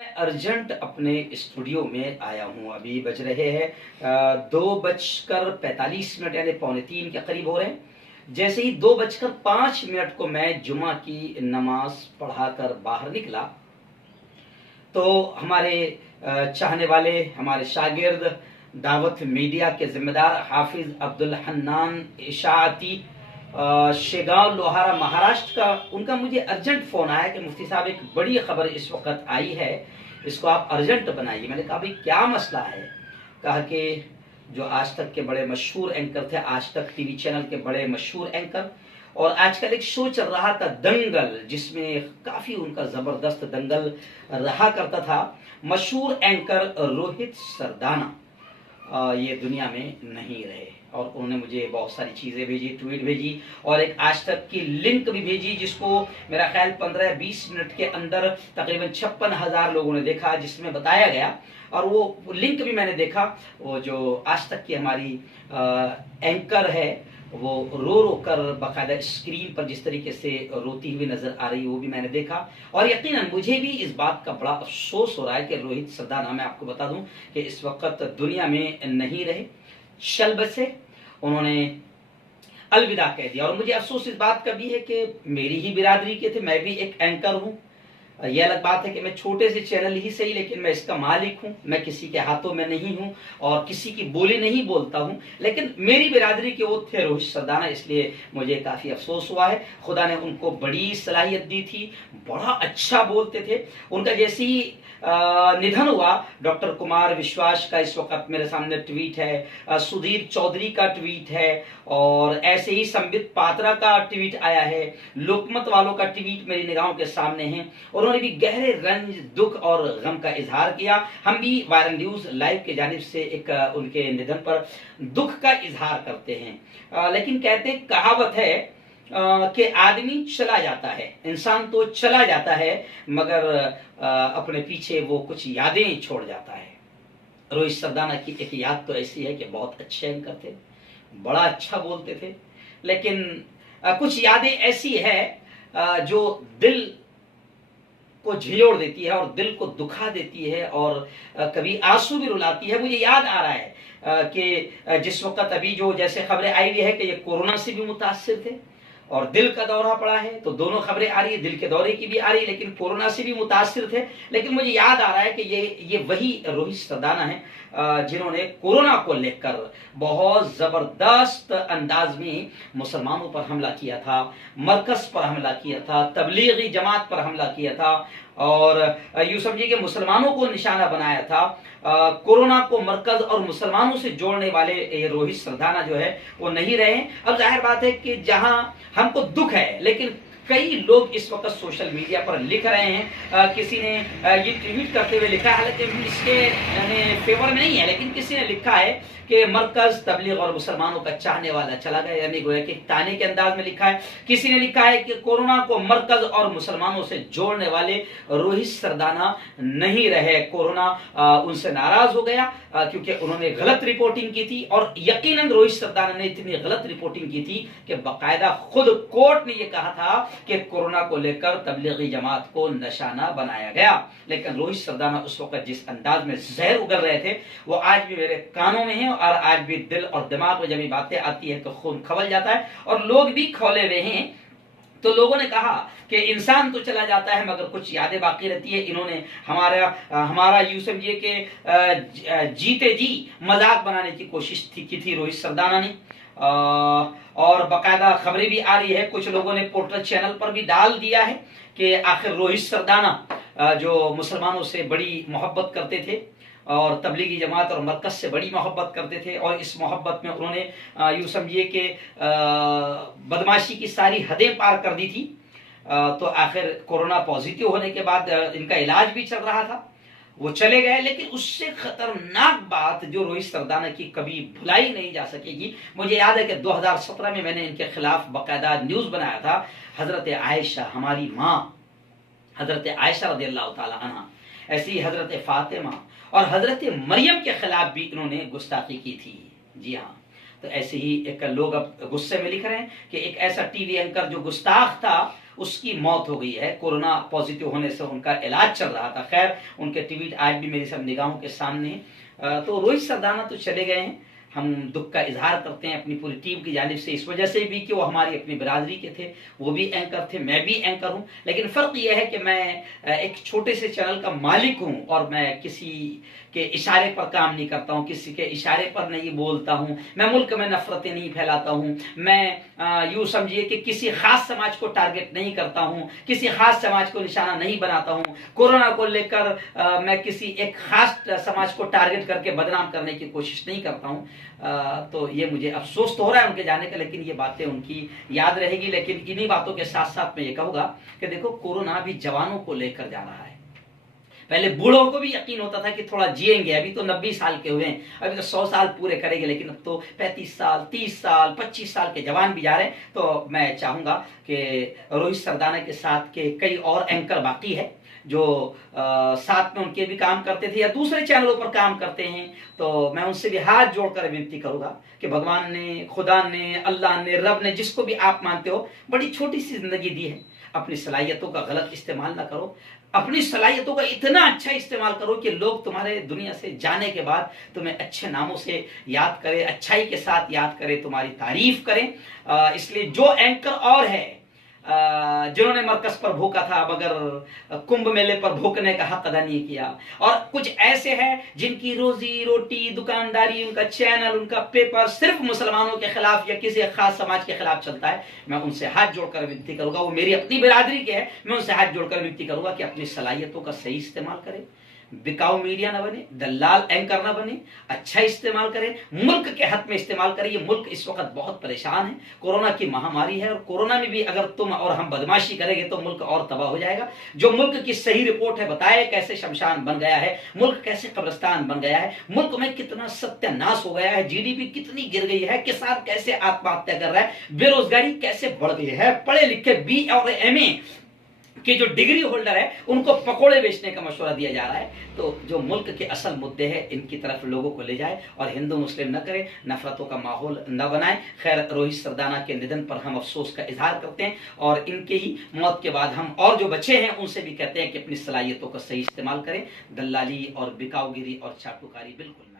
मैं अर्जेंट अपने स्टूडियो में आया हूँ। अभी बज रहे हैं 2:45 यानी 2:45 के करीब हो रहे हैं। जैसे ही 2:05 को मैं जुमा की नमाज पढ़ाकर बाहर निकला तो हमारे चाहने वाले, हमारे शागिर्द, दावत मीडिया के जिम्मेदार हाफिज अब्दुल हन्नान इशाअती शेगांव लोहारा महाराष्ट्र का, उनका मुझे अर्जेंट फोन आया कि मुफ्ती साहब एक बड़ी खबर इस वक्त आई है, इसको आप अर्जेंट बनाइए। मैंने कहा भाई क्या मसला है? कहा कि जो आज तक के बड़े मशहूर एंकर थे, आज तक टीवी चैनल के बड़े मशहूर एंकर, और आजकल एक शो चल रहा था दंगल, जिसमें काफी उनका जबरदस्त दंगल रहा करता था, मशहूर एंकर रोहित सरदाना ये दुनिया में नहीं रहे। और उन्होंने मुझे बहुत सारी चीज़ें भेजी, ट्वीट भेजी और एक आज तक की लिंक भी भेजी, जिसको मेरा ख्याल 15-20 मिनट के अंदर तकरीबन 56,000 लोगों ने देखा, जिसमें बताया गया, और वो लिंक भी मैंने देखा। वो जो आज तक की हमारी एंकर है, वो रो रो कर बाकायदा स्क्रीन पर जिस तरीके से रोती हुई नजर आ रही, वो भी मैंने देखा। और यकीनन मुझे भी इस बात का बड़ा अफसोस हो रहा है कि रोहित सरदाना, मैं आपको बता दूं कि इस वक्त दुनिया में नहीं रहे, चल बसे, उन्होंने अलविदा कह दिया। और मुझे अफसोस इस बात का भी है कि मेरी ही बिरादरी के थे, मैं भी एक एंकर हूँ। यह अलग बात है कि मैं छोटे से चैनल ही सही, लेकिन मैं इसका मालिक हूँ, मैं किसी के हाथों में नहीं हूँ और किसी की बोली नहीं बोलता हूँ। लेकिन मेरी बिरादरी के वो थे रोहित सरदाना, इसलिए मुझे काफ़ी अफसोस हुआ है। खुदा ने उनको बड़ी सलाहियत दी थी, बड़ा अच्छा बोलते थे। उनका जैसे ही निधन हुआ, डॉक्टर कुमार विश्वास का इस वक्त मेरे सामने ट्वीट है, सुधीर चौधरी का ट्वीट है, और ऐसे ही संबित पात्रा का ट्वीट आया है, लोकमत वालों का ट्वीट मेरी निगाहों के सामने है। और उन्होंने भी गहरे रंज, दुख और गम का इजहार किया। हम भी वायरल न्यूज लाइव की जानिब से एक उनके निधन पर दुख का इजहार करते हैं। लेकिन कहते कहावत है कि आदमी चला जाता है, इंसान तो चला जाता है, मगर अपने पीछे वो कुछ यादें छोड़ जाता है। रोहित सरदाना की एक याद तो ऐसी है कि बहुत अच्छे एंकर थे, बड़ा अच्छा बोलते थे, लेकिन कुछ यादें ऐसी है जो दिल को झियोड़ देती है और दिल को दुखा देती है और कभी आंसू भी रुलाती है। मुझे याद आ रहा है कि जिस वक्त अभी जो जैसे खबरें आई हुई है कि ये कोरोना से भी मुतासिर थे और दिल का दौरा पड़ा है, तो दोनों खबरें आ रही है, दिल के दौरे की भी आ रही है, लेकिन कोरोना से भी मुतासिर थे। लेकिन मुझे याद आ रहा है कि ये वही रोहित सरदाना है जिन्होंने कोरोना को लेकर बहुत जबरदस्त अंदाज में मुसलमानों पर हमला किया था, मरकज पर हमला किया था, तबलीगी जमात पर हमला किया था, और यूं समझिए कि मुसलमानों को निशाना बनाया था। कोरोना को मरकज और मुसलमानों से जोड़ने वाले रोहित सरदाना जो है वो नहीं रहे। अब जाहिर बात है कि जहां हमको दुख है, लेकिन कई लोग इस वक्त सोशल मीडिया पर लिख रहे हैं, किसी ने ये ट्वीट करते हुए लिखा है, हालांकि इसके फेवर में नहीं है, लेकिन किसी ने लिखा है कि मरकज, तबलीग और मुसलमानों का चाहने वाला चला गया, यानी गोया कि ताने के अंदाज में लिखा है। किसी ने लिखा है कि कोरोना को मरकज और मुसलमानों से जोड़ने वाले रोहित सरदाना नहीं रहे, कोरोना उनसे नाराज हो गया क्योंकि उन्होंने गलत रिपोर्टिंग की थी। और यकीनन रोहित सरदाना ने इतनी गलत रिपोर्टिंग की थी कि बाकायदा खुद कोर्ट ने यह कहा था कि कोरोना को लेकर तबलीगी जमात को निशाना बनाया गया। लेकिन रोहित सरदाना उस वक्त जिस अंदाज में जहर उगल रहे थे, वो आज भी मेरे कानों में है, और आज भी दिल और दिमाग में जब ये बातें आती है तो खून खवल जाता है, और लोग भी खौले हुए हैं। तो लोगों ने कहा कि इंसान तो चला जाता है मगर कुछ यादें बाकी रहती है। इन्होंने हमारा यूं समझिए कि जीते जी मजाक बनाने की कोशिश की थी रोहित सरदाना ने, और बाकायदा खबरें भी आ रही है, कुछ लोगों ने पोर्टल चैनल पर भी डाल दिया है कि आखिर रोहित सरदाना जो मुसलमानों से बड़ी मोहब्बत करते थे और तबलीगी जमात और मरकज से बड़ी मोहब्बत करते थे, और इस मोहब्बत में उन्होंने यूं समझिए कि बदमाशी की सारी हदें पार कर दी थी। तो आखिर कोरोना पॉजिटिव होने के बाद इनका इलाज भी चल रहा था, वो चले गए। लेकिन उससे खतरनाक बात जो रोहित सरदाना की कभी भुलाई नहीं जा सकेगी, मुझे याद है कि 2017 में मैंने इनके खिलाफ बाकायदा न्यूज बनाया था। हजरत आयशा, हमारी माँ हजरत आयशा रज़ियल्लाहु ताला अन्हा, ऐसी ही हजरत फातिमा और हजरत मरियम के खिलाफ भी इन्होंने गुस्ताखी की थी। जी हाँ, तो ऐसे ही एक लोग अब गुस्से में लिख रहे हैं कि एक ऐसा टीवी एंकर जो गुस्ताख था, उसकी मौत हो गई है। कोरोना पॉजिटिव होने से उनका इलाज चल रहा था। खैर, उनके ट्वीट आज भी मेरी सब निगाहों के सामने हैं। तो रोहित सरदाना तो चले गए हैं, हम दुख का इजहार करते हैं अपनी पूरी टीम की जानिब से, इस वजह से भी कि वो हमारी अपनी बिरादरी के थे, वो भी एंकर थे, मैं भी एंकर हूं। लेकिन फ़र्क यह है कि मैं एक छोटे से चैनल का मालिक हूं और मैं किसी के इशारे पर काम नहीं करता हूं, किसी के इशारे पर नहीं बोलता हूं, मैं मुल्क में नफरतें नहीं फैलाता हूं, मैं यूँ समझिए कि किसी खास समाज को टारगेट नहीं करता हूं, किसी खास समाज को निशाना नहीं बनाता हूं। कोरोना को लेकर मैं किसी एक खास समाज को टारगेट करके बदनाम करने की कोशिश नहीं करता हूं। तो ये मुझे अफसोस तो हो रहा है उनके जाने का, लेकिन ये बातें उनकी याद रहेगी। लेकिन इन्हीं बातों के साथ साथ मैं ये कहूँगा कि देखो, कोरोना भी जवानों को लेकर जा रहा है। पहले बूढ़ों को भी यकीन होता था कि थोड़ा जिएंगे, अभी तो 90 साल के हुए हैं, अभी तो 100 साल पूरे करेंगे, लेकिन अब तो 35 साल, 30 साल, 25 साल के जवान भी जा रहे हैं। तो मैं चाहूँगा कि रोहित सरदाना के साथ के कई और एंकर बाकी है जो साथ में उनके भी काम करते थे या दूसरे चैनलों पर काम करते हैं। तो मैं उनसे भी हाथ जोड़कर विनती करूंगा कि भगवान ने, खुदा ने, अल्लाह ने, रब ने, जिसको भी आप मानते हो, बड़ी छोटी सी जिंदगी दी है। अपनी सलाहियतों का गलत इस्तेमाल ना करो, अपनी सलाहियतों का इतना अच्छा इस्तेमाल करो कि लोग तुम्हारे दुनिया से जाने के बाद तुम्हें अच्छे नामों से याद करें, अच्छाई के साथ याद करें, तुम्हारी तारीफ करें। इसलिए जो एंकर और है जिन्होंने मरकज पर भूखा था मगर कुंभ मेले पर भूखने का हक अदा नहीं किया, और कुछ ऐसे हैं जिनकी रोजी रोटी, दुकानदारी, उनका चैनल, उनका पेपर सिर्फ मुसलमानों के खिलाफ या किसी खास समाज के खिलाफ चलता है, मैं उनसे हाथ जोड़कर विनती करूंगा, वो मेरी अपनी बिरादरी के हैं, मैं उनसे हाथ जोड़कर विनती करूंगा कि अपनी सलाहियतों का सही इस्तेमाल करें, बिकाऊ मीडिया ना बने, दलाल एंकर ना बने, अच्छा इस्तेमाल करें, मुल्क के हक में इस्तेमाल करें। ये मुल्क इस वक्त बहुत परेशान है, कोरोना की महामारी है, और कोरोना में भी अगर तुम और हम बदमाशी करेंगे तो मुल्क और तबाह हो जाएगा। जो मुल्क की सही रिपोर्ट है, बताए कैसे शमशान बन गया है, मुल्क कैसे कब्रिस्तान बन गया है, मुल्क में कितना सत्यानाश हो गया है, जीडीपी कितनी गिर गई है, किसान कैसे आत्महत्या कर रहा है, बेरोजगारी कैसे बढ़ गई है, पढ़े लिखे बी और एमए कि जो डिग्री होल्डर है उनको पकोड़े बेचने का मशवरा दिया जा रहा है। तो जो मुल्क के असल मुद्दे हैं इनकी तरफ लोगों को ले जाए और हिंदू मुस्लिम न करे, नफरतों का माहौल न बनाए। खैर, रोहित सरदाना के निधन पर हम अफसोस का इजहार करते हैं और इनके ही मौत के बाद हम और जो बचे हैं उनसे भी कहते हैं कि अपनी सलाहियतों का सही इस्तेमाल करें, दलाली और बिकाऊगिरी और चाटुकारी बिल्कुल